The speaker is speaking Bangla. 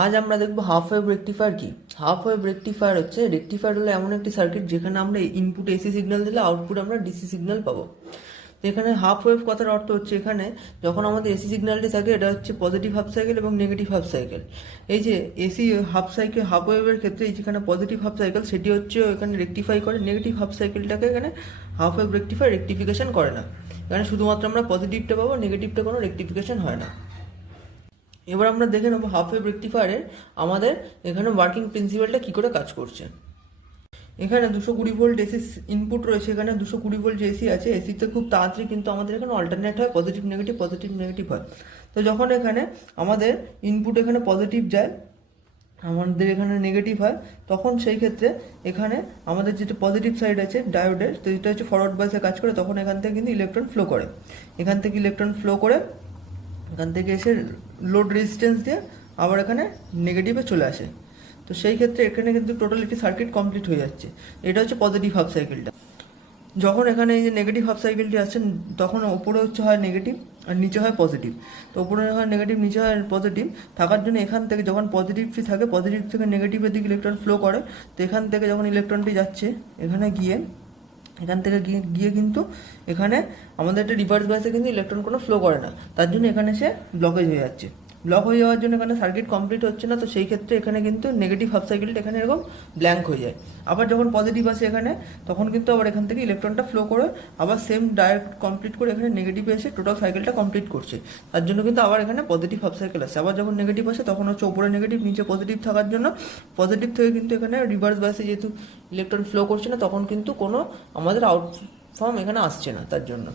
আজ আমরা দেখব হাফ ওয়েভ রেকটিফায়ার কি। হাফ ওয়েভ রেকটিফায়ার রেকটিফায়ার হলো এমন একটি সার্কিট যেখানে আমরা ইনপুট এসি সিগন্যাল দিলে আউটপুট আমরা ডিসি সিগন্যাল পাবো। তো এখানে হাফ ওয়েভ কথার অর্থ হচ্ছে এখানে যখন আমাদের এসি সিগন্যালটি থাকে এটা হচ্ছে পজিটিভ হাফ সাইকেল এবং নেগেটিভ হাফ সাইকেল। এই যে এসি হাফ সাইকেল হাফ ওয়েভের ক্ষেত্রে এই যেখানে পজিটিভ হাফ সাইকেল সেটি হচ্ছে এখানে রেকটিফাই করে, নেগেটিভ হাফ সাইকেলটাকে এখানে হাফ ওয়েভ রেকটিফায়ার রেকটিফিকেশন করে না। এখানে শুধুমাত্র আমরা পজিটিভটা পাবো, নেগেটিভটা কোনো রেকটিফিকেশন হয় না। এবার আমরা দেখে নেবো হাফ ওয়েভ রেকটিফায়ারের আমাদের এখানে ওয়ার্কিং প্রিন্সিপালটা কী করে কাজ করছে। এখানে 220 ভোল্ট এসি ইনপুট রয়েছে, এখানে 220 ভোল্ট যে এসি আছে, এসিতে খুব তাড়াতাড়ি কিন্তু আমাদের এখানে অল্টারনেট হয়, পজিটিভ নেগেটিভ হয়। তো যখন এখানে আমাদের ইনপুট এখানে পজিটিভ যায়, আমাদের এখানে নেগেটিভ হয়, তখন সেই ক্ষেত্রে এখানে আমাদের যেটা পজিটিভ সাইড আছে ডায়োডের, তো এটা হচ্ছে ফরওয়ার্ড বাসে কাজ করে, তখন এখান থেকে কিন্তু ইলেকট্রন ফ্লো করে। এখান থেকে এখান থেকে এসে লোড রেজিস্ট্যান্স দিয়ে আবার এখানে নেগেটিভে চলে আসে। তো সেই ক্ষেত্রে এখানে কিন্তু টোটাল একটি সার্কিট কমপ্লিট হয়ে যাচ্ছে। এটা হচ্ছে পজিটিভ হাফ সাইকেলটা। যখন এখানে এই যে নেগেটিভ হাফ সাইকেলটি আসছে তখন ওপরে হচ্ছে হয় নেগেটিভ আর নিচে হয় পজিটিভ। তো ওপরে হয় নেগেটিভ, নিচে হয় পজিটিভ থাকার জন্য এখান থেকে যখন পজিটিভটি থাকে, পজিটিভ থেকে নেগেটিভের দিকে ইলেকট্রন ফ্লো করে। তো এখান থেকে যখন ইলেকট্রনটি যাচ্ছে এখানে গিয়ে এখান থেকে গিয়ে কিন্তু এখানে আমাদের একটা রিভার্স বাসে কিন্তু ইলেকট্রন কোনো ফ্লো করে না, তার জন্য এখানে সে ব্লকেজ হয়ে যাচ্ছে। ব্লক হয়ে যাওয়ার জন্য এখানে সার্কিট কমপ্লিট হচ্ছে না। তো সেই ক্ষেত্রে এখানে কিন্তু নেগেটিভ হাফ সাইকেলটা এখানে এরকম ব্ল্যাঙ্ক হয়ে যায়। আবার যখন পজিটিভ আসে এখানে, তখন কিন্তু আবার এখান থেকে ইলেকট্রনটা ফ্লো করে আবার সেম ডাইরেক্ট কমপ্লিট করে এখানে নেগেটিভে এসে টোটাল সাইকেলটা কমপ্লিট করছে। তার জন্য কিন্তু আবার এখানে পজিটিভ হাফ সাইকেল আসে। আবার যখন নেগেটিভ আসে তখন হচ্ছে ওপরে নেগেটিভ নিচে পজিটিভ থাকার জন্য পজিটিভ থেকে কিন্তু এখানে রিভার্স বাসে যেহেতু ইলেকট্রন ফ্লো করছে না, তখন কিন্তু কোনো আমাদের আউট ফর্ম এখানে আসছে না তার জন্য।